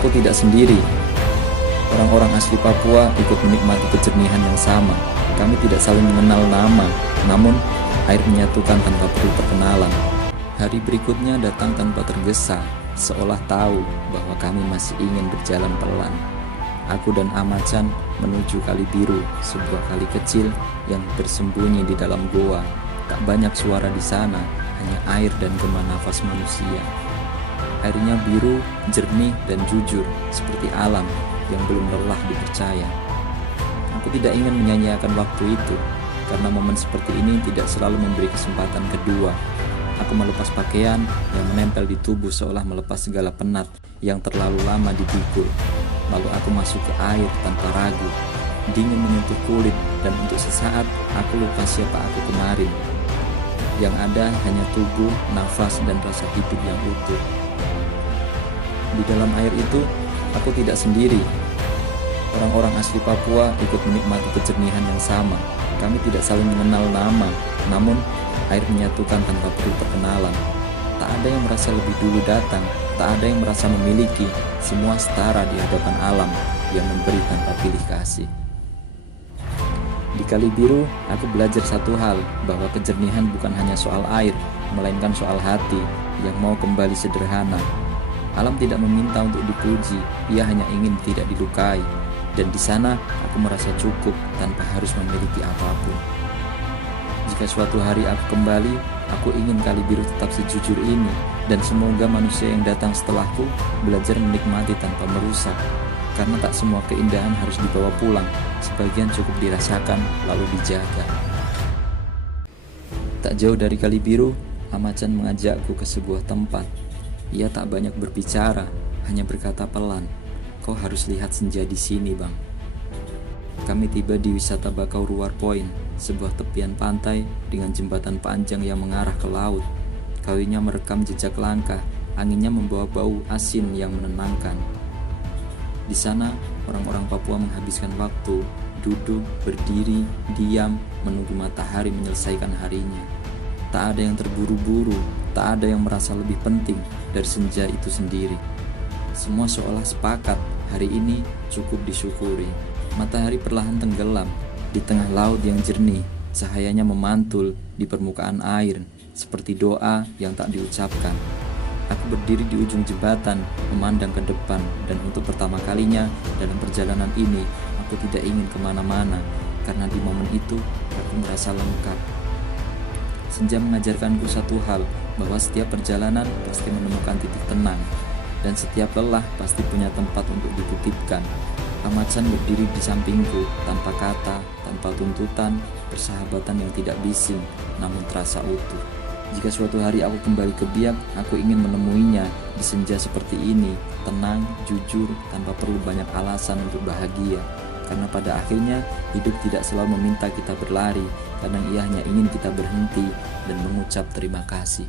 Aku tidak sendiri. Orang-orang asli Papua ikut menikmati kejernihan yang sama. Kami tidak saling mengenal nama, namun air menyatukan tanpa perlu perkenalan. Hari berikutnya datang tanpa tergesa, seolah tahu bahwa kami masih ingin berjalan pelan. Aku dan Amacan menuju Kali Biru, sebuah kali kecil yang bersembunyi di dalam goa. Tak banyak suara di sana, hanya air dan gema nafas manusia. Airnya biru, jernih, dan jujur, seperti alam yang belum lelah dipercaya. Aku tidak ingin menyanyiakan waktu itu, karena momen seperti ini tidak selalu memberi kesempatan kedua. Aku melepas pakaian yang menempel di tubuh seolah melepas segala penat yang terlalu lama dipikul. Lalu aku masuk ke air tanpa ragu. Dingin menyentuh kulit dan untuk sesaat aku lupa siapa aku kemarin. Yang ada hanya tubuh, nafas, dan rasa hidup yang utuh. Di dalam air itu, aku tidak sendiri. Orang-orang asli Papua ikut menikmati kejernihan yang sama. Kami tidak saling mengenal nama, namun air menyatukan tanpa perlu perkenalan. Tak ada yang merasa lebih dulu datang, tak ada yang merasa memiliki. Semua setara di hadapan alam yang memberi tanpa pilih kasih. Di Kali Biru, aku belajar satu hal, bahwa kejernihan bukan hanya soal air, melainkan soal hati yang mau kembali sederhana. Alam tidak meminta untuk dipuji, ia hanya ingin tidak dilukai. Dan di sana, aku merasa cukup tanpa harus memiliki apapun. Jika suatu hari aku kembali, aku ingin Kali Biru tetap sejujur ini, dan semoga manusia yang datang setelahku belajar menikmati tanpa merusak. Karena tak semua keindahan harus dibawa pulang, sebagian cukup dirasakan lalu dijaga. Tak jauh dari Kali Biru, Amacan mengajakku ke sebuah tempat. Ia tak banyak berbicara, hanya berkata pelan, "Kau harus lihat senja di sini, Bang." Kami tiba di wisata Bakau Ruar Point, sebuah tepian pantai dengan jembatan panjang yang mengarah ke laut. Kawunya merekam jejak langkah, anginnya membawa bau asin yang menenangkan. Di sana, orang-orang Papua menghabiskan waktu, duduk, berdiri, diam, menunggu matahari menyelesaikan harinya. Tak ada yang terburu-buru, tak ada yang merasa lebih penting dari senja itu sendiri. Semua seolah sepakat, hari ini cukup disyukuri. Matahari perlahan tenggelam di tengah laut yang jernih, cahayanya memantul di permukaan air, seperti doa yang tak diucapkan. Aku berdiri di ujung jembatan, memandang ke depan, dan untuk pertama kalinya dalam perjalanan ini, aku tidak ingin kemana-mana, karena di momen itu, aku merasa lengkap. Senja mengajarkanku satu hal, bahwa setiap perjalanan pasti menemukan titik tenang, dan setiap lelah pasti punya tempat untuk dititipkan. Amacan berdiri di sampingku, tanpa kata, tanpa tuntutan, persahabatan yang tidak bising, namun terasa utuh. Jika suatu hari aku kembali ke Biak, aku ingin menemuinya di senja seperti ini, tenang, jujur, tanpa perlu banyak alasan untuk bahagia. Karena pada akhirnya, hidup tidak selalu meminta kita berlari, kadang ia hanya ingin kita berhenti dan mengucap terima kasih.